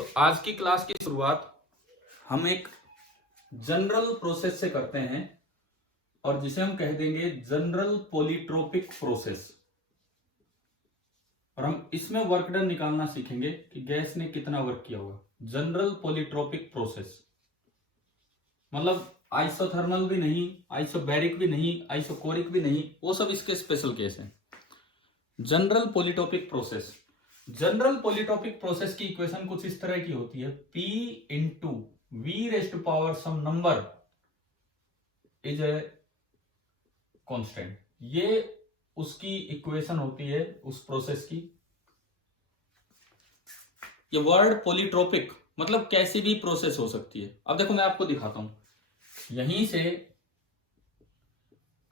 तो आज की क्लास की शुरुआत हम एक जनरल प्रोसेस से करते हैं और जिसे हम कह देंगे जनरल पॉलीट्रोपिक प्रोसेस। और हम इसमें वर्क डन निकालना सीखेंगे कि गैस ने कितना वर्क किया होगा। जनरल पॉलीट्रोपिक प्रोसेस मतलब आइसोथर्मल भी नहीं, आइसोबैरिक भी नहीं, आइसोकोरिक भी नहीं, वो सब इसके स्पेशल केस हैं। General polytropic process, general polytropic process की इक्वेशन कुछ इस तरह की होती है, P into V rest power some number is a constant. ये उसकी इक्वेशन होती है उस प्रोसेस की। ये वर्ड पॉलीट्रोपिक मतलब कैसी भी प्रोसेस हो सकती है। अब देखो मैं आपको दिखाता हूं, यहीं से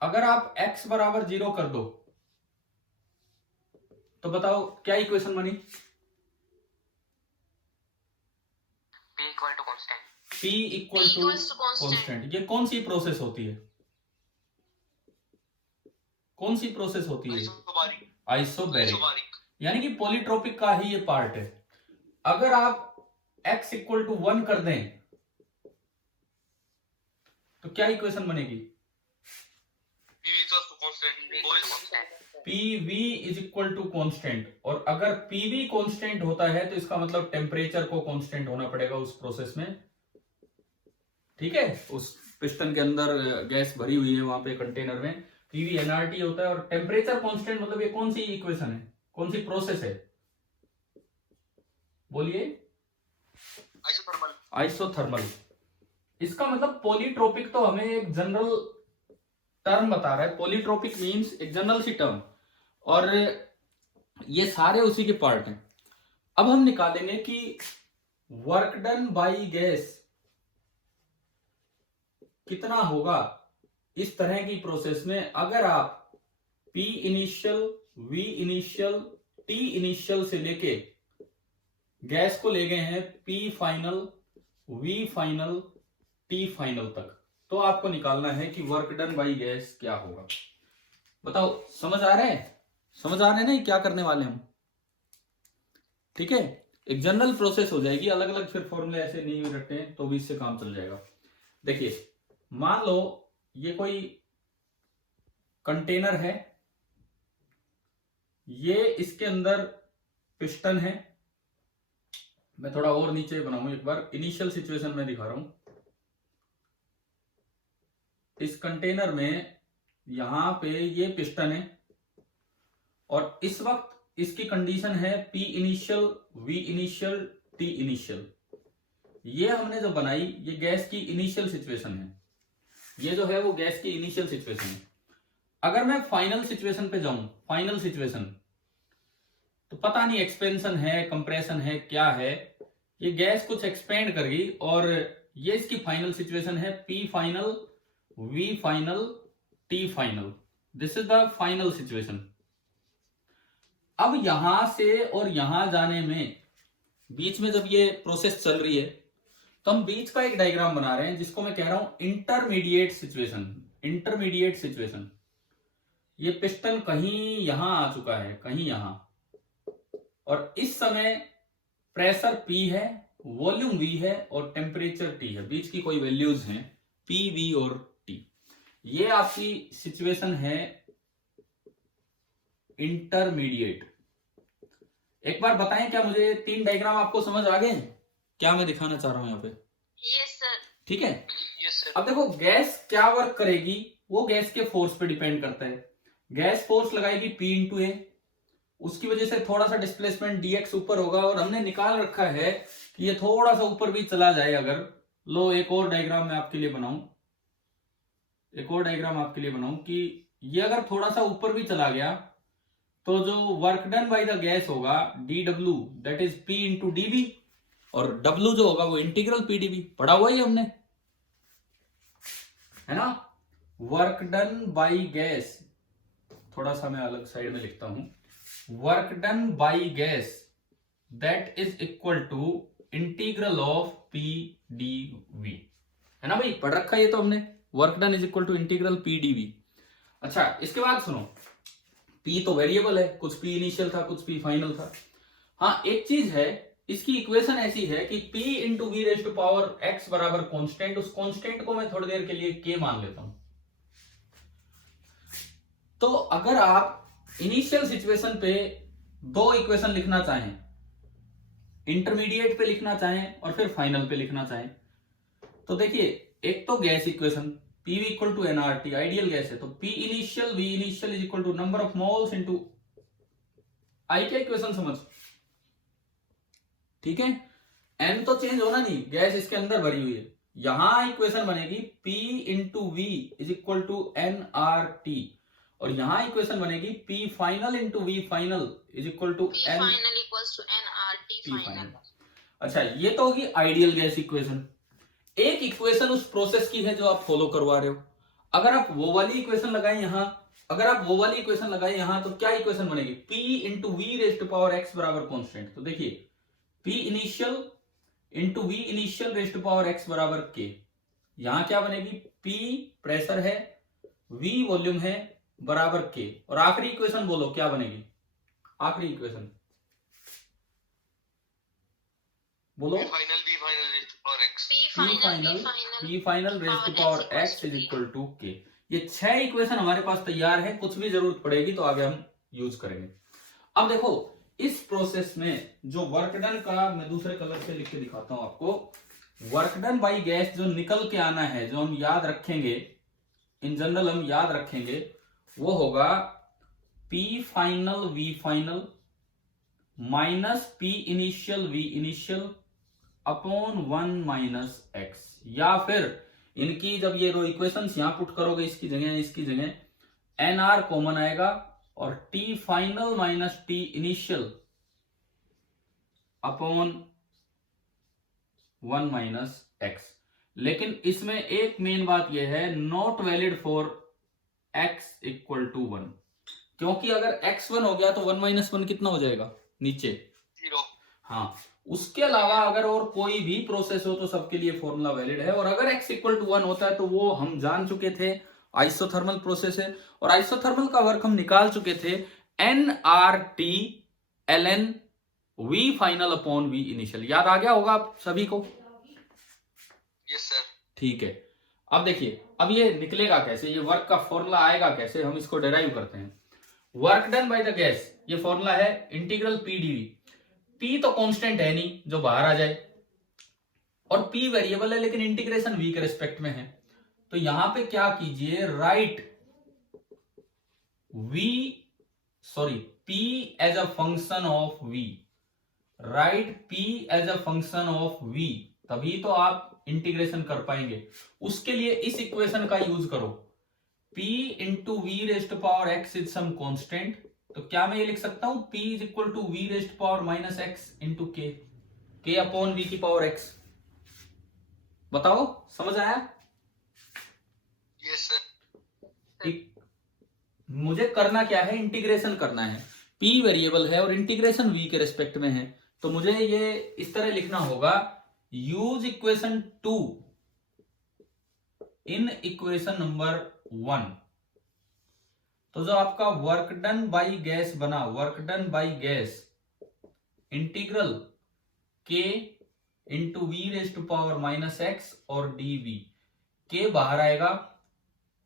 अगर आप x बराबर 0 कर दो तो बताओ क्या इक्वेशन बनी? P equal to constant. ये कौन सी प्रोसेस होती है? कौन सी प्रोसेस होती है? आइसोबैरिक। यानी कि पॉलीट्रोपिक का ही ये पार्ट है। अगर आप x इक्वल टू 1 कर दें तो क्या इक्वेशन बनेगी? PV is equal to constant. और अगर PV कांस्टेंट होता है तो इसका मतलब टेम्परेचर को कांस्टेंट होना पड़ेगा उस प्रोसेस में। ठीक है, उस पिस्टन के अंदर गैस भरी हुई है, वहां पे कंटेनर में PV nRT होता है और टेम्परेचर कांस्टेंट। मतलब ये कौन सी इक्वेशन है, कौन सी प्रोसेस है? बोलिए। आइसोथर्मल। इसका मतलब पॉलीट्रोपिक तो हमें एक जनरल टर्म बता रहा है। पॉलीट्रोपिक मींस एक जनरल सी टर्म, और ये सारे उसी के पार्ट हैं। अब हम निकालेंगे कि वर्क डन बाई गैस कितना होगा इस तरह की प्रोसेस में अगर आप P initial, V initial, T initial से लेके गैस को ले गए हैं P final, V final, T final तक। तो आपको निकालना है कि वर्क डन बाई गैस क्या होगा। बताओ, समझ आ रहा है? समझ आ रहे हैं ना क्या करने वाले हम? ठीक है, एक जनरल प्रोसेस हो जाएगी। अलग अलग फिर फॉर्मूले ऐसे नहीं रखते हैं तो भी इससे काम चल जाएगा। देखिए, मान लो ये कोई कंटेनर है, ये इसके अंदर पिस्टन है। मैं थोड़ा और नीचे बनाऊं, एक बार इनिशियल सिचुएशन में दिखा रहा हूं। इस कंटेनर में यहां पे ये पिस्टन है और इस वक्त इसकी कंडीशन है P initial, V initial, T initial. ये हमने जो बनाई ये गैस की इनिशियल सिचुएशन है। ये जो है वो गैस की इनिशियल सिचुएशन है। अगर मैं फाइनल सिचुएशन पे जाऊं, फाइनल सिचुएशन, तो पता नहीं एक्सपेंशन है, कंप्रेशन है, क्या है। ये गैस कुछ एक्सपेंड कर गई और ये इसकी फाइनल सिचुएशन है P final, V final, T final. This is the final situation. अब यहां से और यहां जाने में बीच में जब ये प्रोसेस चल रही है तो हम बीच का एक डायग्राम बना रहे हैं जिसको मैं कह रहा हूं इंटरमीडिएट सिचुएशन। इंटरमीडिएट सिचुएशन, ये पिस्टन कहीं यहां आ चुका है, कहीं यहां, और इस समय प्रेशर P है, वॉल्यूम V है और टेम्परेचर T है। बीच की कोई वैल्यूज हैं P, V और T। ये आपकी सिचुएशन है इंटरमीडिएट। एक बार बताएं, क्या मुझे 3 डायग्राम आपको समझ आ गए? क्या मैं दिखाना चाह रहा हूं यहाँ पे? Yes sir. ठीक है, यस सर। अब देखो गैस क्या वर्क करेगी वो गैस के फोर्स पे डिपेंड करता है। गैस फोर्स लगाएगी P इंटू ए, उसकी वजह से थोड़ा सा डिस्प्लेसमेंट dx ऊपर होगा और हमने निकाल रखा है कि ये थोड़ा सा ऊपर भी चला जाए अगर। लो एक और डायग्राम मैं आपके लिए बनाऊं, एक और डायग्राम आपके लिए बनाऊं कि ये अगर थोड़ा सा ऊपर भी चला गया तो जो work done by the gas होगा dw that is P into dv, और W जो होगा वो इंटीग्रल PdV। पढ़ा हुआ ही हमने, है ना। वर्क डन बाय गैस, थोड़ा सा मैं अलग साइड में लिखता हूं, work done by gas that is equal to integral of PdV, है ना भाई, पढ़ रखा है ये तो हमने। Work done is equal to integral PdV। अच्छा, इसके बाद सुनो, P तो वेरिएबल है, कुछ P इनिशियल था, कुछ P फाइनल था। हाँ, एक चीज है, इसकी इक्वेशन ऐसी है कि P into V raise to power x बराबर कांस्टेंट, उस कांस्टेंट को मैं थोड़ी देर के लिए K मान लेता हूं। तो अगर आप इनिशियल सिचुएशन पे दो इक्वेशन लिखना चाहें, इंटरमीडिएट पे लिखना चाहें और फिर फाइनल पे लिखना चाहें, तो देखिए एक तो gas equation PV equal to NRT, ideal gas है, तो P initial V initial is equal to number of moles into आई क्या इक्वेशन समझ, ठीक है। N तो चेंज होना नहीं, गैस इसके अंदर भरी हुई है। यहां इक्वेशन बनेगी P into V is equal to NRT, और यहां इक्वेशन बनेगी P final into V final is equal to NRT final. अच्छा, ये तो होगी आइडियल गैस इक्वेशन। एक इक्वेशन उस प्रोसेस की है जो आप फॉलो करवा रहे हो। अगर आप वो वाली इक्वेशन लगाएं यहां, अगर आप वो वाली इक्वेशन लगाएं यहां, तो क्या इक्वेशन बनेगी? P into V raise to power x बराबर कांस्टेंट। तो देखिए P initial into V initial raise to power x बराबर k। यहां क्या बनेगी? P प्रेशर है, V वॉल्यूम है, बराबर k। और आखिरी इक्वेशन बोलो क्या बनेगी? आखिरी इक्वेशन बोलो। P final raise to power x is equal to k। ये 6 इक्वेशन हमारे पास तैयार है, कुछ भी जरूरत पड़ेगी तो आगे हम यूज करेंगे। अब देखो इस प्रोसेस में जो वर्क डन का, मैं दूसरे कलर से लिख के दिखाता हूं आपको। वर्क डन बाई गैस जो निकल के आना है, जो हम याद रखेंगे, इन जनरल हम याद रखेंगे, वो होगा P final V final minus P initial V initial upon 1 minus x। या फिर इनकी जब ये दो इक्वेशंस यहां पुट करोगे, इसकी जगह इसकी जगह NR कॉमन आएगा और T final minus T initial upon 1 minus x। लेकिन इसमें एक मेन बात यह है, not valid for x equal to 1, क्योंकि अगर x 1 हो गया तो 1 माइनस 1 कितना हो जाएगा? नीचे 0। हाँ, उसके अलावा अगर और कोई भी प्रोसेस हो तो सबके लिए फॉर्मूला वैलिड है। और अगर x इक्वल टू 1 होता है तो वो हम जान चुके थे, आइसोथर्मल प्रोसेस है, और आइसोथर्मल का वर्क हम निकाल चुके थे, NRT ln V final upon V initial. याद आ गया होगा आप सभी को? Yes sir. ठीक है, अब देखिए अब ये निकलेगा कैसे, ये वर्क का फॉर्मूला आएगा कैसे, हम इसको डिराइव करते हैं। Work done by the gas, ये फॉर्मूला है इंटीग्रल P dV। P तो कांस्टेंट है नहीं जो बाहर आ जाए, और P वेरिएबल है लेकिन इंटीग्रेशन V के रिस्पेक्ट में है। तो यहां पे क्या कीजिए, right P as a function of V, right P as a function of V, तभी तो आप इंटीग्रेशन कर पाएंगे। उसके लिए इस इक्वेशन का यूज करो, P into V raise to power x is some constant. तो क्या मैं ये लिख सकता हूं, P is equal to V raise to power minus X into के अपॉन वी की पावर x। बताओ समझ आया? Yes sir. मुझे करना क्या है, इंटीग्रेशन करना है। P वेरिएबल है और इंटीग्रेशन V के रेस्पेक्ट में है, तो मुझे ये इस तरह लिखना होगा, use equation 2 in equation number 1। तो जो आपका वर्क डन बाई गैस बना, work done by gas integral K into V raise to power minus x और dV, K बाहर आएगा,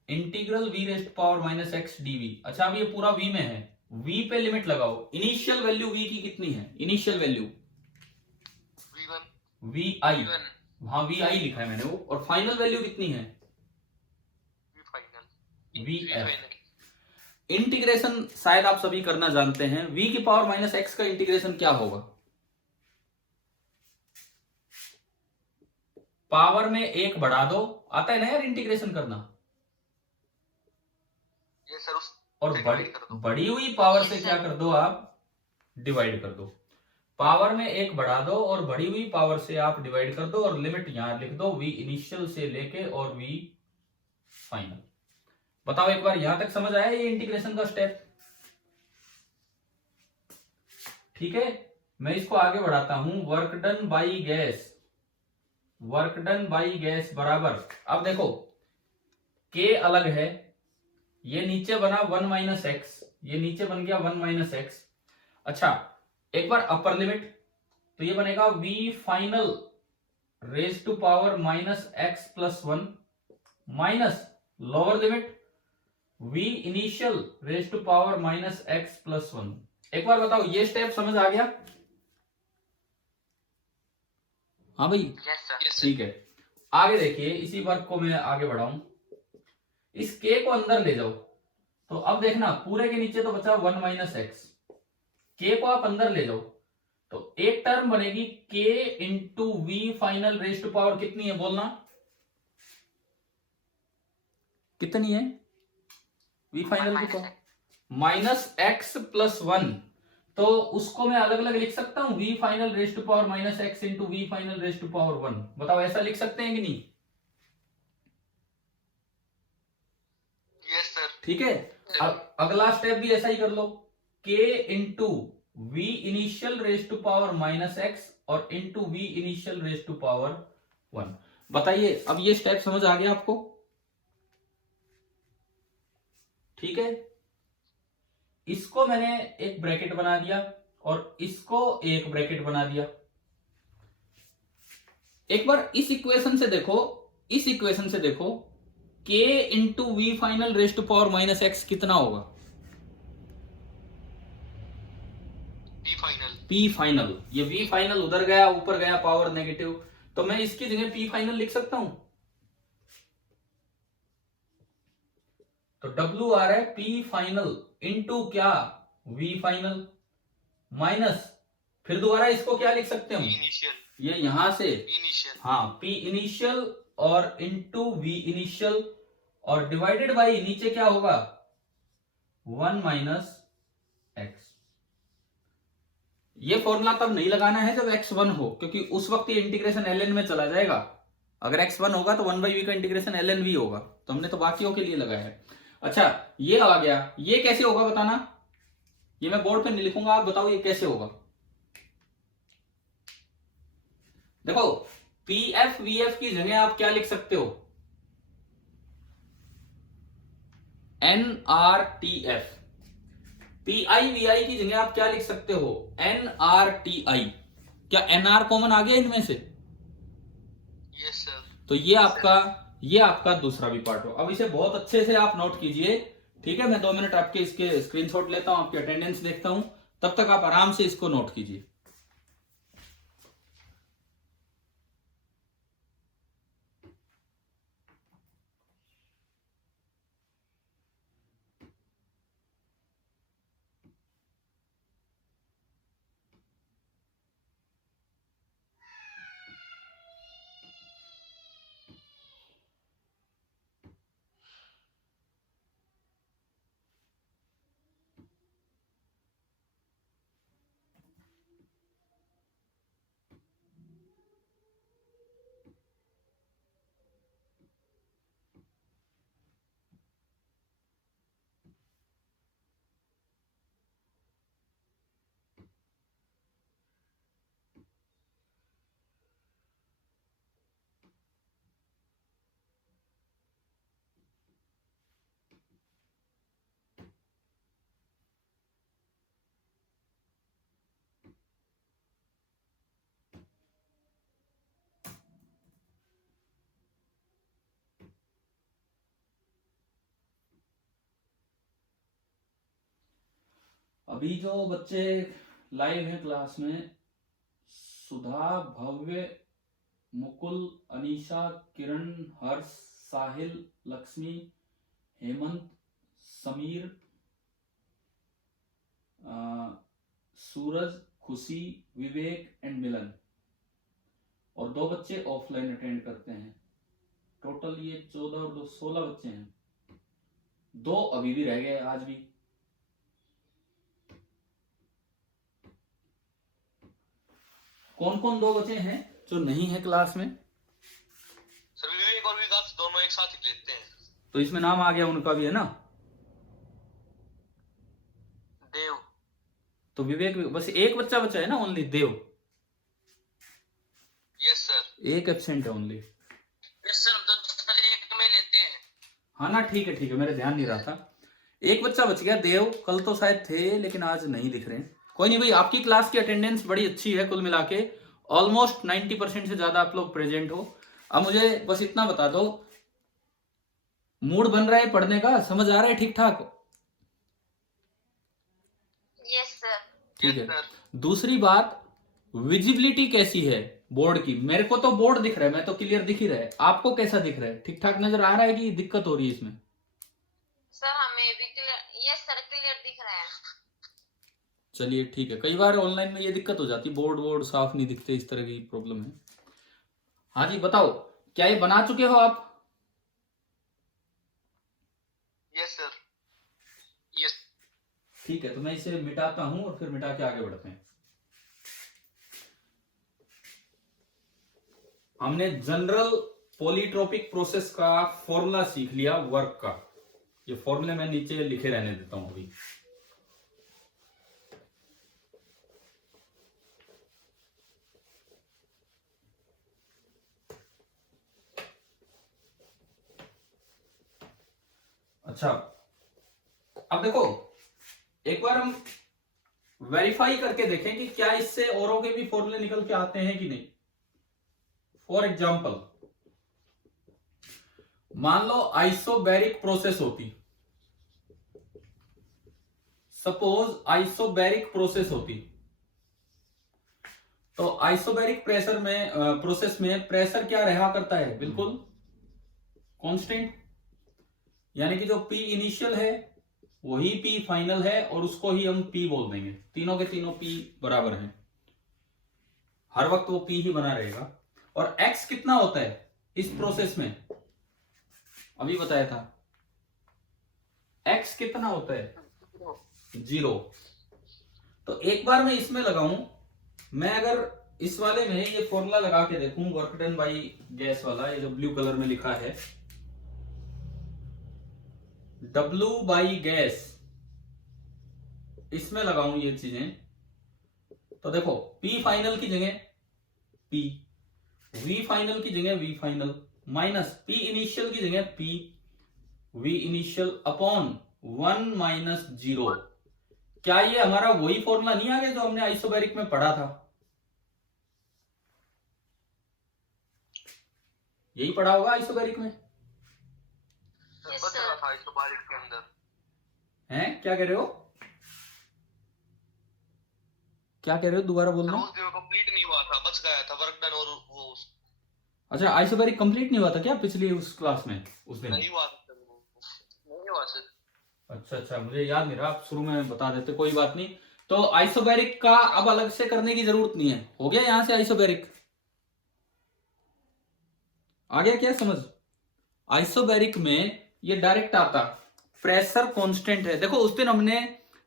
integral V raise to power minus x dV। अच्छा, अब ये पूरा V में है, V पे लिमिट लगाओ। इनिशियल वैल्यू V की कितनी है? इनिशियल वैल्यू VI, वहां VI लिखा है मैंने वो, और फाइनल वैल्यू कितनी है? VF। इंटीग्रेशन शायद आप सभी करना जानते हैं, V की पावर माइनस एक्स का इंटीग्रेशन क्या होगा? पावर में एक बढ़ा दो, आता है ना यार इंटीग्रेशन करना। ये सर, और बढ़ी हुई पावर से क्या कर दो आप? डिवाइड कर दो। पावर में एक बढ़ा दो और बढ़ी हुई पावर से आप डिवाइड कर दो, और लिमिट यहां लिख दो, V इनिशियल से लेके और V फाइनल। बताओ एक बार, यहां तक समझ आया ये इंटीग्रेशन का स्टेप? ठीक है, मैं इसको आगे बढ़ाता हूं। Work done by gas, work done by gas बराबर, अब देखो K अलग है, ये नीचे बना 1 माइनस एक्स, ये नीचे बन गया 1 माइनस एक्स। अच्छा, एक बार अपर लिमिट, तो ये बनेगा v final raise to power minus X plus one minus lower limit v initial raise to power minus X plus one. एक बार बताओ ये स्टेप समझ आ गया? हाँ भाई, ठीक है। आगे देखिए, इसी वर्क को मैं आगे बढ़ाऊं, इस k को अंदर ले जाओ, तो अब देखना पूरे के नीचे तो बचा वन माइनस एक्स, k को आप अंदर ले जाओ तो एक टर्म बनेगी k into V final raise to power कितनी है बोलना, कितनी है v फाइनल की power minus X plus one. तो उसको मैं अलग अलग लिख सकता हूं, v final raise to power minus X into V final raise to power one. बताओ ऐसा लिख सकते हैं कि नहीं? Yes sir. ठीक है, अब अगला स्टेप भी ऐसा ही कर लो, k into V initial raise to power minus x और into V initial raise to power one. बताइए अब ये स्टेप समझ आ गया आपको? ठीक है, इसको मैंने एक ब्रैकेट बना दिया और इसको एक ब्रैकेट बना दिया। एक बार इस इक्वेशन से देखो, इस इक्वेशन से देखो k into V final raise to power minus X कितना होगा? p final. ये v फाइनल उधर गया, ऊपर गया पावर नेगेटिव, तो मैं इसकी जगह p फाइनल लिख सकता हूं। तो w आ रहा है p फाइनल इंटू क्या v फाइनल माइनस, फिर दोबारा इसको क्या लिख सकते हैं? ये यहां से हाँ p इनिशियल और इंटू v इनिशियल और डिवाइडेड बाई नीचे क्या होगा वन माइनस एक्स। ये फॉर्मूला तब नहीं लगाना है जब x वन हो, क्योंकि उस वक्त ये इंटीग्रेशन ln में चला जाएगा। अगर x वन होगा तो वन बाई वी का इंटीग्रेशन ln v होगा, तो हमने तो बाकियों के लिए लगाया है। अच्छा ये आ गया, ये कैसे होगा बताना? ये मैं बोर्ड पे नहीं लिखूंगा, आप बताओ ये कैसे होगा। देखो pf vf की जगह आप क्या लिख सकते हो? nrtf। pi vi की जगह आप क्या लिख सकते हो? nrti। क्या nr कॉमन आ गया इनमें से? Yes sir. तो ये आपका दूसरा भी पार्ट हो। अब इसे बहुत अच्छे से आप नोट कीजिए, ठीक है? मैं 2 मिनट आपके इसके स्क्रीनशॉट लेता हूं, आपकी अटेंडेंस देखता हूं, तब तक आप आराम से इसको नोट कीजिए। अभी जो बच्चे लाइव हैं क्लास में, सुधा, भव्य, मुकुल, अनीशा, किरण, हर्ष, साहिल, लक्ष्मी, हेमंत, समीर, सूरज, खुशी, विवेक एंड मिलन, और 2 बच्चे ऑफलाइन अटेंड करते हैं। टोटल ये 14 और 2 16 बच्चे हैं। 2 अभी भी रह गए आज भी। कौन कौन 2 बचे हैं जो नहीं है क्लास में? सर विवेक और विकास दोनों एक साथ ही लेते हैं। तो इसमें नाम आ गया उनका भी, है ना? देव। तो विवेक बस एक बच्चा बचा है ना, ओनली देव। Yes sir. एक एब्सेंट है ओनली। यस सर, तो एक में लेते हैं। हाँ ना, ठीक है, मेरे ध्यान नहीं रहा था। एक बच्चा बच गया देव, कल तो शायद थे लेकिन आज नहीं दिख रहे हैं। कोई नहीं भाई, आपकी क्लास की अटेंडेंस बड़ी अच्छी है, कुल मिला के ऑलमोस्ट 90% से ज्यादा आप लोग प्रेजेंट हो। अब मुझे बस इतना बता दो, मूड बन रहा है पढ़ने का, समझ आ रहा है ठीक ठाक? Yes sir. ठीक Yes, है। sir. दूसरी बात, विजिबिलिटी कैसी है बोर्ड की? मेरे को तो बोर्ड दिख रहा है, मैं तो क्लियर दिख ही रहा है, आपको कैसा दिख रहा है? ठीक ठाक नजर आ रहा है कि दिक्कत हो रही है इसमें? सर हमें भी क्लियर, यस सर क्लियर दिख रहा है। चलिए ठीक है, कई बार ऑनलाइन में ये दिक्कत हो जाती है, बोर्ड वोर्ड साफ नहीं दिखते, इस तरह की प्रॉब्लम है। हाँ जी बताओ, क्या ये बना चुके हो आप? Yes, sir. Yes. ठीक है, तो मैं इसे मिटाता हूं और फिर मिटा के आगे बढ़ते हैं। हमने जनरल पॉलीट्रोपिक प्रोसेस का फॉर्मूला सीख लिया वर्क का। ये फॉर्मूले मैं नीचे लिखे रहने देता हूं अभी। अच्छा, अब देखो, एक बार हम वेरीफाई करके देखें कि क्या इससे औरों के भी फॉर्मूले निकल के आते हैं कि नहीं। फॉर एग्जाम्पल, मान लो आइसोबैरिक प्रोसेस होती, सपोज आइसोबैरिक प्रोसेस होती, तो आइसोबैरिक प्रेशर में प्रोसेस में प्रेशर क्या रहा करता है? बिल्कुल कांस्टेंट, यानी कि जो P इनिशियल है वही P फाइनल है, और उसको ही हम P बोल देंगे। तीनों के तीनों P बराबर हैं, हर वक्त वो P ही बना रहेगा। और X कितना होता है इस प्रोसेस में? अभी बताया था, X कितना होता है? 0। तो एक बार मैं इसमें लगाऊं, मैं अगर इस वाले में ये फॉर्मूला लगा के देखूं, वर्क डन बाई गैस वाला, ये जो ब्लू कलर में लिखा है W बाई गैस, इसमें लगाऊं ये चीजें, तो देखो P फाइनल की जगह P, V फाइनल की जगह V final, minus P initial की जगह P V initial upon 1 minus 0। क्या ये हमारा वही फॉर्मूला नहीं आ गया जो हमने आइसोबैरिक में पढ़ा था? यही पढ़ा होगा आइसोबैरिक में। Yes, बच रहा sir. था आइसोबैरिक के अंदर। हैं, क्या कह रहे हो? क्या कह रहे हो, दोबारा बोलना। उस दिन कंप्लीट नहीं हुआ था, बच गया था वर्क डन, और वो अच्छा, आइसोबैरिक कंप्लीट नहीं हुआ था क्या पिछली उस क्लास में उस दिन? नहीं हुआ था, नहीं हुआ सर। अच्छा, मुझे याद नहीं रहा, आप शुरू में बता देते, कोई बात नहीं। तो आइसोबैरिक का अब अलग से करने की जरूरत नहीं है, हो गया यहां से आइसोबैरिक, आ गया क्या समझ? आइसोबैरिक में ये डायरेक्ट आता, प्रेशर कांस्टेंट है। देखो उस दिन हमने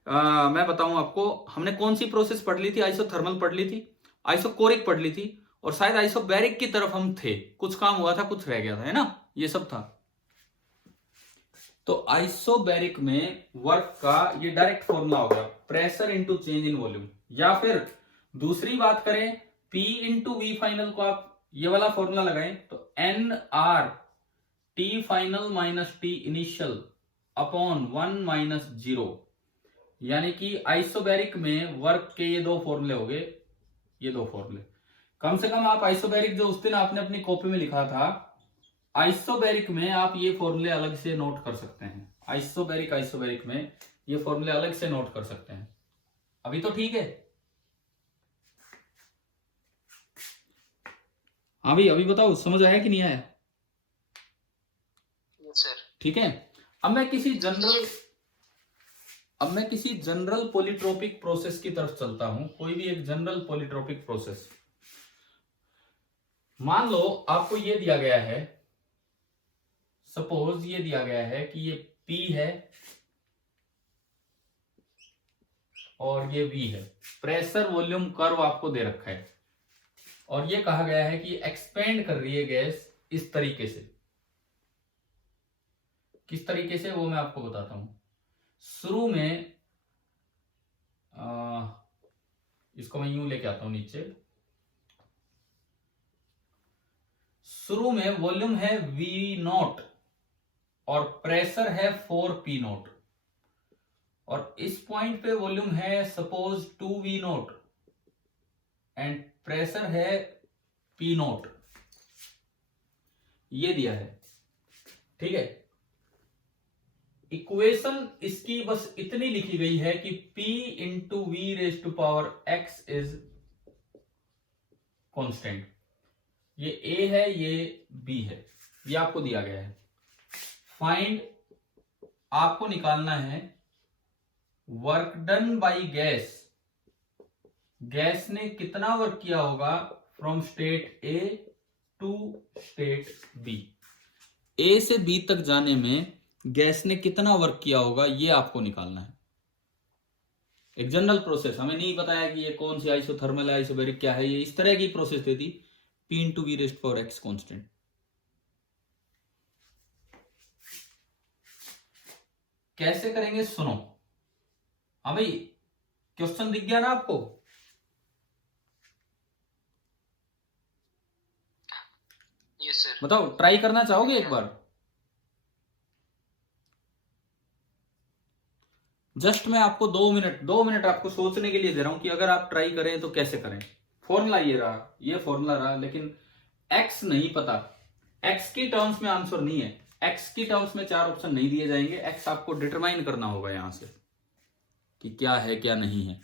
मैं बताऊं आपको, हमने कौन सी प्रोसेस पढ़ ली थी? आइसोथर्मल पढ़ ली थी, आइसोकोरिक पढ़ ली थी, और शायद आइसोबैरिक की तरफ हम थे, कुछ काम हुआ था, कुछ रह गया था, है ना, ये सब था। तो आइसोबैरिक में वर्क का ये डायरेक्ट फॉर्मूला हो गया, pressure into change in volume. या फिर दूसरी बात करें, P इंटू वी फाइनल को आप ये वाला फॉर्मूला लगाएं तो NR T final minus T initial upon 1 minus 0। यानी कि आइसोबैरिक में वर्क के ये दो फॉर्मूले हो गए, ये दो फॉर्मूले। कम से कम आप आइसोबैरिक जो उस दिन आपने अपनी कॉपी में लिखा था, आइसोबैरिक में आप ये फॉर्मूले अलग से नोट कर सकते हैं। आइसोबैरिक में ये फॉर्मूले अलग से नोट कर सकते हैं। अभी तो ठीक है? हाँ भाई, अभी बताओ समझ आया कि नहीं आया? सर ठीक है। अब मैं किसी जनरल पॉलीट्रोपिक प्रोसेस की तरफ चलता हूं, कोई भी एक जनरल पॉलीट्रोपिक प्रोसेस। मान लो आपको ये दिया गया है, सपोज ये दिया गया है कि ये P है और ये V है, प्रेशर वॉल्यूम कर्व आपको दे रखा है, और ये कहा गया है कि एक्सपेंड कर रही है गैस इस तरीके से। किस तरीके से वो मैं आपको बताता हूं। शुरू में इसको मैं यूं लेके आता हूं नीचे। शुरू में वॉल्यूम है V0 और प्रेशर है 4P0। और इस पॉइंट पे वॉल्यूम है सपोज 2V0 एंड प्रेशर है P0, ये दिया है, ठीक है। इक्वेशन इसकी बस इतनी लिखी गई है कि P into V raise to power x is constant. ये A है, ये B है, ये आपको दिया गया है। फाइंड, आपको निकालना है work done by gas, gas ने कितना वर्क किया होगा from state A to state B। A से B तक जाने में गैस ने कितना वर्क किया होगा ये आपको निकालना है। एक जनरल प्रोसेस, हमें नहीं बताया कि ये कौन सी आइसोथर्मल आइसोबैरिक क्या है, ये इस तरह की प्रोसेस दे दी, P into V rest power x constant. कैसे करेंगे सुनो। हाँ भाई, क्वेश्चन दिख गया ना आपको? Yes sir. बताओ, ट्राई करना चाहोगे एक बार? जस्ट मैं आपको 2 मिनट आपको सोचने के लिए दे रहा हूं कि अगर आप ट्राई करें तो कैसे करें। फॉर्मूला ये रहा, ये फॉर्मूला रहा, लेकिन x नहीं पता, x की टर्म्स में आंसर नहीं है, x की टर्म्स में 4 ऑप्शन नहीं दिए जाएंगे, x आपको डिटरमाइन करना होगा यहां से कि क्या है क्या नहीं है।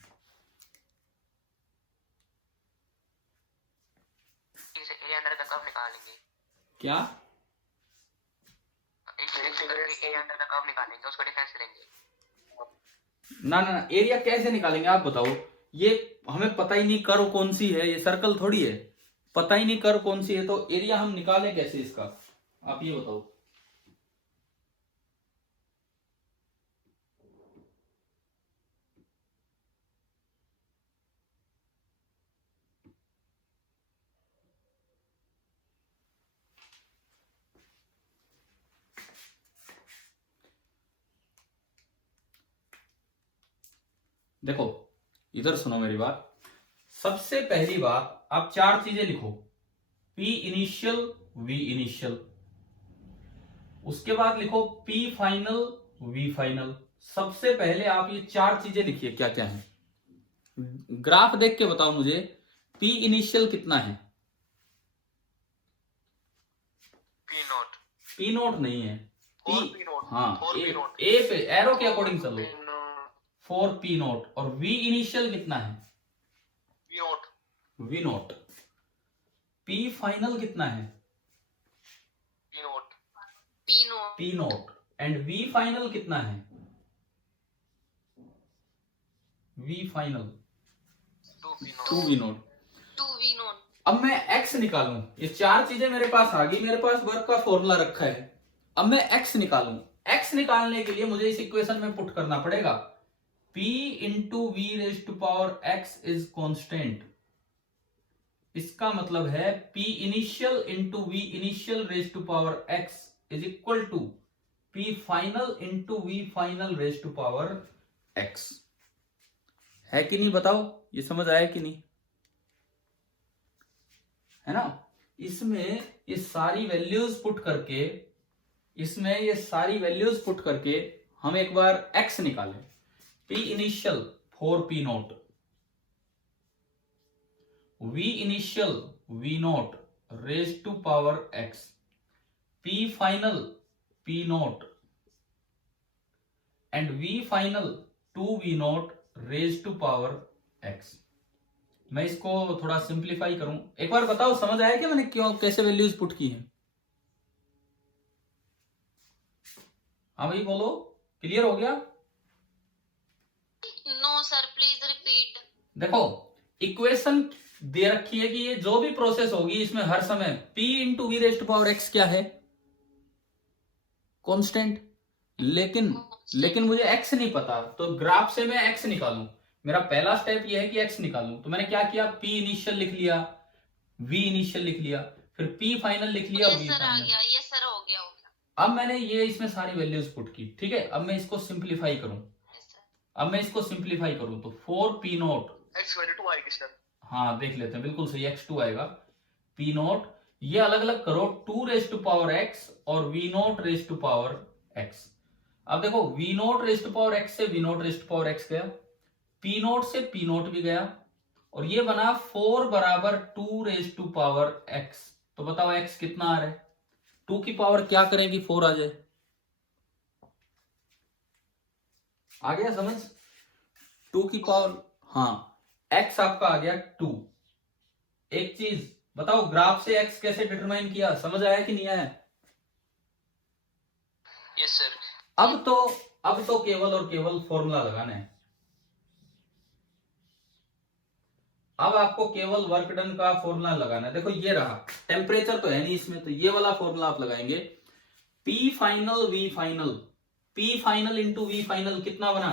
एरिया अंडर का कब निकालेंगे? क्या एरिया अंडर का कब निकालेंगे, उसका डिफरेंस लेंगे? ना ना ना, एरिया कैसे निकालेंगे आप बताओ? ये हमें पता ही नहीं कर्व कौन सी है, ये सर्कल थोड़ी है, पता ही नहीं कर्व कौन सी है, तो एरिया हम निकालें कैसे इसका, आप ये बताओ। देखो इधर सुनो मेरी बात। सबसे पहली बात, आप 4 चीजें लिखो, P इनिशियल, V इनिशियल, उसके बाद लिखो P फाइनल, V फाइनल। सबसे पहले आप ये 4 चीजें लिखिए क्या क्या है। ग्राफ देख के बताओ मुझे P इनिशियल कितना है? P नोट नहीं है, हाँ ए पे एरो के अकॉर्डिंग चलो, 4P नोट। और V इनिशियल कितना है? V note. P फाइनल कितना है? P not. And V final कितना है? V final 2V note. अब मैं x निकालूं, ये 4 चीजें मेरे पास आ गई, मेरे पास वर्क का फॉर्मूला रखा है। अब मैं x निकालूं, x निकालने के लिए मुझे इस इक्वेशन में पुट करना पड़ेगा P into V raise to power x is constant. इसका मतलब है P initial into V initial raise to power x is equal to P final into V final raise to power x। है कि नहीं बताओ, ये समझ आया कि नहीं? है ना? इसमें ये सारी वैल्यूज पुट करके, इसमें ये सारी वैल्यूज पुट करके हम एक बार x निकालें। P initial 4P not, V initial V note raise to power x, P final P not and V final 2V not raise to power x। मैं इसको थोड़ा सिंप्लीफाई करूं, एक बार बताओ समझ आया कि मैंने क्यों कैसे वैल्यूज पुट की हैं? हाँ भाई बोलो, क्लियर हो गया? No sir, please repeat. देखो इक्वेशन दे रखी है कि ये जो भी प्रोसेस होगी इसमें हर समय P into V raise to power x क्या है? कांस्टेंट। लेकिन मुझे x नहीं पता, तो ग्राफ से मैं x निकालूं। मेरा पहला स्टेप ये है कि x निकालूं, तो मैंने क्या किया, P इनिशियल लिख लिया, V इनिशियल लिख लिया, फिर P फाइनल लिख लिया, V सर आ फाइनल। गया, ये सर हो गया। अब मैंने ये इसमें सारी वैल्यूज पुट की, ठीक है। अब मैं इसको सिंप्लीफाई करूं, तो 4P नोट x वैल्यू 2 आएगी सर। हाँ देख लेते हैं, बिल्कुल सही, x2 आएगा। P नोट ये अलग अलग करो, 2 रेज टू पावर x और V note raise to power x। अब देखो V naught raise power x से V naught raise power x गया, पी नोट से पी नोट भी गया, और ये बना 4 बराबर 2 रेस्ट टू पावर एक्स। तो बताओ एक्स कितना आ रहा है? 2 की पावर क्या करें कि 4 आ जाए? आ गया समझ? 2 की पावर, हाँ एक्स आपका आ गया 2। एक चीज बताओ, ग्राफ से एक्स कैसे डिटरमाइन किया, समझ आया कि नहीं आया? Yes sir. अब तो केवल और केवल फॉर्मूला लगाना है। अब आपको केवल वर्क डन का फॉर्मूला लगाना है। देखो ये रहा, टेम्परेचर तो है नहीं इसमें, तो ये वाला फॉर्मूला आप लगाएंगे, P final V final, P final into V final कितना बना?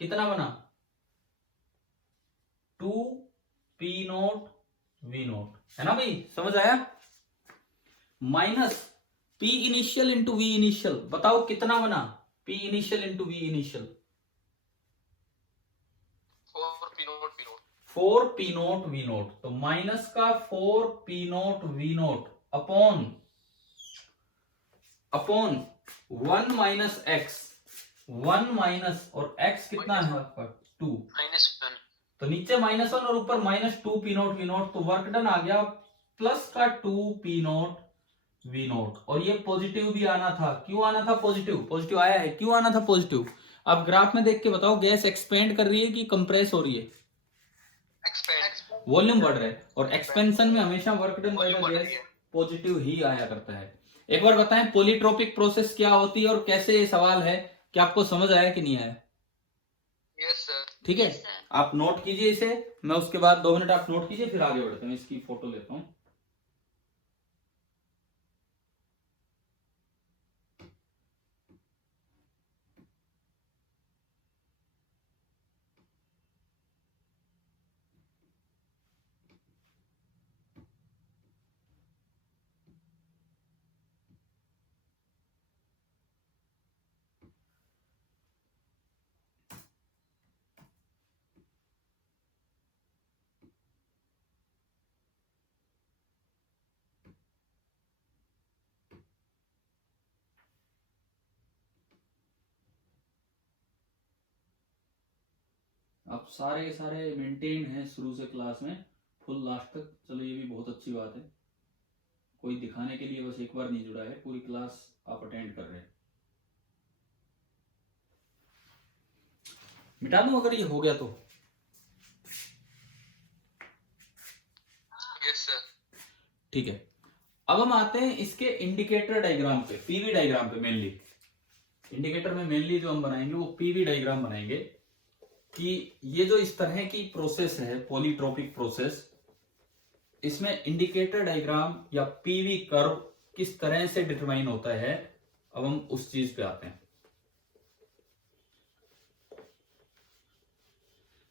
कितना बना? 2 पी नोट वी नोट, है ना भाई, समझ आया? Minus P initial into V initial, बताओ कितना बना? P initial into V initial 4 P not P not 4 P not V not, तो माइनस का 4 P not V not upon 1 minus X, 1 minus, और एक्स कितना है आपका 2, -1। तो नीचे -1 और ऊपर -2 पी नोट वी नोट, तो वर्क डन आ गया प्लस का 2 पी नोट वी नोट। और ये पॉजिटिव भी आना था, क्यों आना था पॉजिटिव? पॉजिटिव आया है, क्यों आना था पॉजिटिव? आप ग्राफ में देख के बताओ, गैस एक्सपेंड कर रही है कि कंप्रेस हो रही है? एक्सपेंड, वॉल्यूम बढ़ रहा है, और एक्सपेंशन में हमेशा work done by the volume बढ़ रही गैस है। पॉजिटिव ही आया करता है। एक बार बताएं पॉलीट्रोपिक प्रोसेस क्या होती है और कैसे ये सवाल है, क्या आपको समझ आया कि नहीं आया? Yes sir. ठीक है, Yes, sir. आप नोट कीजिए इसे, मैं उसके बाद 2 मिनट आप नोट कीजिए, फिर आगे बढ़ते हैं। इसकी फोटो लेता हूं। अब सारे सारे मेंटेन है शुरू से क्लास में फुल लास्ट तक, चलो ये भी बहुत अच्छी बात है। कोई दिखाने के लिए बस एक बार नहीं जुड़ा है, पूरी क्लास आप अटेंड कर रहे हैं। मिटा दूं अगर ये हो गया तो? Yes sir. ठीक है, अब हम आते हैं इसके इंडिकेटर डायग्राम पे, पीवी डायग्राम पे। मेनली इंडिकेटर में मेनली जो हम बनाएंगे वो पीवी डायग्राम बनाएंगे, कि ये जो इस तरह की प्रोसेस है पॉलीट्रोपिक प्रोसेस, इसमें इंडिकेटर डायग्राम या पीवी कर्व किस तरह से डिटरमाइन होता है। अब हम उस चीज पे आते हैं।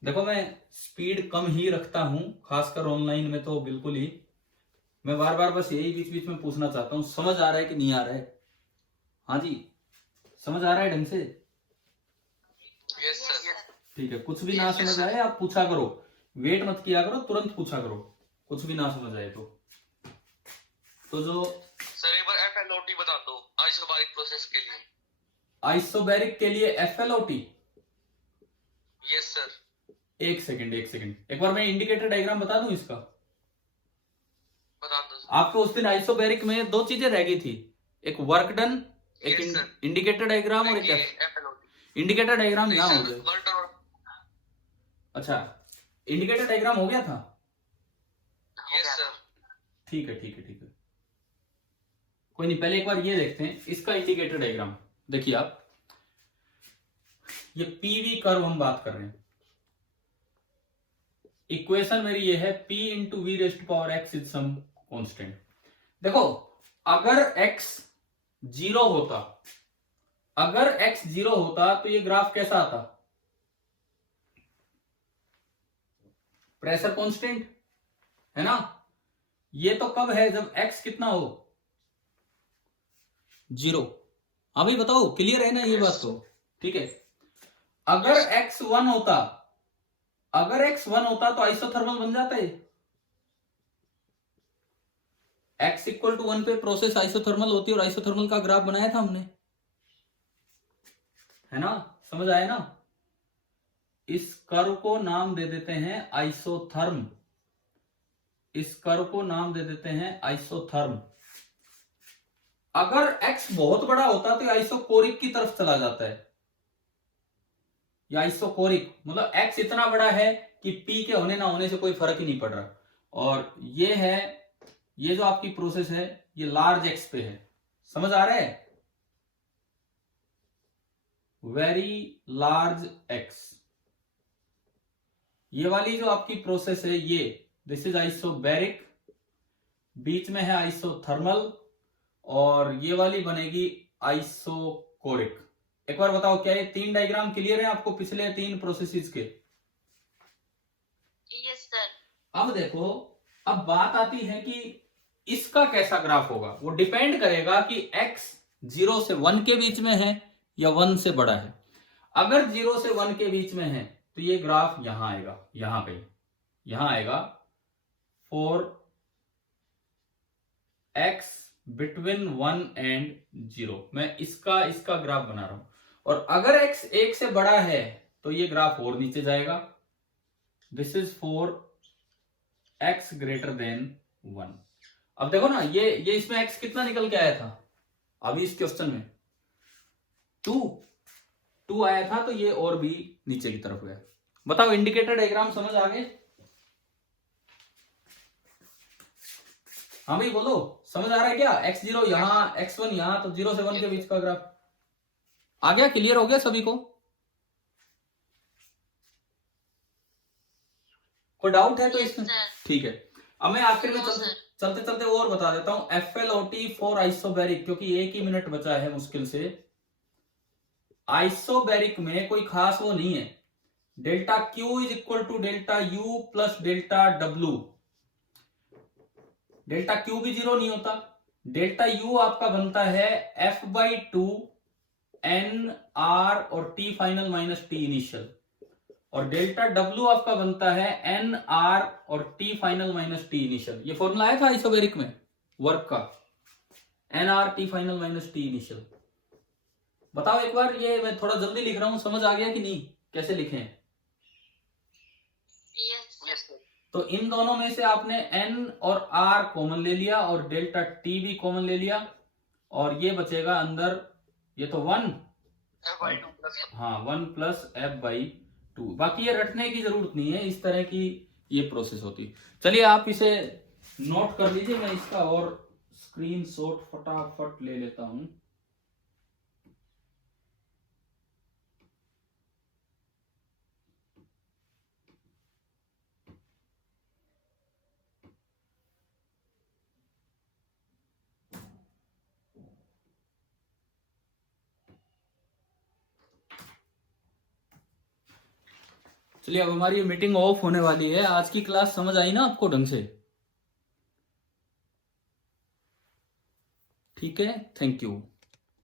देखो मैं स्पीड कम ही रखता हूं, खासकर ऑनलाइन में तो बिल्कुल ही। मैं बार बार बस यही बीच बीच में पूछना चाहता हूं, समझ आ रहा है कि नहीं आ रहा है? हाँ जी, समझ आ रहा है ढंग से? Yes sir. ठीक है, कुछ भी ना समझ आए आप पूछा करो, वेट मत किया करो, तुरंत पूछा करो, कुछ भी ना समझ आए तो जो सर एक बार FLOT बता दो आइसोबारिक प्रोसेस के लिए। आइसोबैरिक के लिए FLOT। Yes sir. एक सेकंड, एक बार मैं इंडिकेटर डायग्राम बता दूं इसका। बता दो सर। आपको उस दिन आइसोबैरिक में 2 चीजें रह गई थी, एक वर्क डन, एक Yes, sir. इंडिकेटर डायग्राम, और एक FLOT। इंडिकेटर डायग्राम नहीं यहां हो सर, जाए। Work done. अच्छा, इंडिकेटर डायग्राम हो गया था? Yes sir. ठीक है, कोई नहीं, पहले एक बार ये देखते हैं इसका इंडिकेटर डायग्राम। देखिए आप, ये पीवी कर्व हम बात कर रहे हैं। इक्वेशन मेरी ये है, P into V rest power X is some constant. देखो अगर x 0 होता, अगर x 0 होता तो ये ग्राफ कैसा आता? प्रेशर कांस्टेंट, है ना? ये तो कब है? जब x कितना हो? 0। अभी बताओ, क्लियर है ना ये बात? तो ठीक है, अगर x 1 होता, अगर x 1 होता तो आइसोथर्मल बन जाता है। x इक्वल टू 1 पे प्रोसेस आइसोथर्मल होती है और आइसोथर्मल का ग्राफ बनाया था हमने, है ना, समझ आया ना। इस कर्व को नाम दे देते हैं आइसोथर्म, इस कर्व को नाम दे देते हैं आइसोथर्म। अगर x बहुत बड़ा होता तो आइसोकोरिक की तरफ चला जाता है, या आइसोकोरिक मतलब x इतना बड़ा है कि P के होने ना होने से कोई फर्क ही नहीं पड़ रहा। और ये है, ये जो आपकी प्रोसेस है ये लार्ज x पे है, समझ आ रहा है, वेरी लार्ज x। ये वाली जो आपकी प्रोसेस है ये दिस इज आइसोबैरिक, बीच में है आइसोथर्मल, और ये वाली बनेगी आइसोकोरिक। एक बार बताओ क्या ये 3 डायग्राम क्लियर है आपको पिछले 3 प्रोसेसेस के? Yes sir. अब देखो, अब बात आती है कि इसका कैसा ग्राफ होगा। वो डिपेंड करेगा कि x 0 से 1 के बीच में है या 1 से बड़ा है। अगर 0 से 1 के बीच में है तो ये ग्राफ यहां आएगा, यहां कहीं यहां आएगा, फॉर x बिटवीन 1 एंड 0। मैं इसका ग्राफ बना रहा हूं। और अगर x 1 से बड़ा है तो ये ग्राफ और नीचे जाएगा, this is for x greater than 1। अब देखो ना, ये इसमें x कितना निकल के आया था अभी इस क्वेश्चन में, 2 आया था, तो ये और भी नीचे की तरफ गया। बताओ इंडिकेटर डायग्राम समझ आ गए? हाँ भाई बोलो, समझ आ रहा है क्या? x0 यहां, x1 यहां, तो 0 से 1 के बीच का ग्राफ आ गया, क्लियर हो गया सभी को? कोई डाउट है तो इसमें? ठीक है, अब मैं आखिर में चलते चलते और बता देता हूं, FLOT फॉर आइसोबैरिक, क्योंकि 1 ही मिनट बचा है मुश्किल से। आइसोबैरिक में कोई खास वो नहीं है, delta Q is equal to delta U plus delta W। Delta Q भी 0 नहीं होता, डेल्टा U आपका बनता है F/2 NR और T final minus T initial, और डेल्टा W आपका बनता है NR और T final minus T initial. ये फॉर्मूला आया था आइसोबैरिक में वर्क का, NR T final minus T initial. बताओ एक बार, ये मैं थोड़ा जल्दी लिख रहा हूं, समझ आ गया कि नहीं, कैसे लिखें? Yes sir. तो इन दोनों में से आपने N और R कॉमन ले लिया और डेल्टा T भी कॉमन ले लिया, और ये बचेगा अंदर, ये तो 1 F/2 प्लस, हाँ 1 प्लस F/2। बाकी ये रटने की जरूरत नहीं है, इस तरह की ये प्रोसेस होती। चलिए आप इसे नोट कर लीजिए, मैं इसका और स्क्रीनशॉट फटाफट ले लेता हूं। चलिए अब हमारी मीटिंग ऑफ होने वाली है। आज की क्लास समझ आई ना आपको ढंग से? ठीक है, थैंक यू।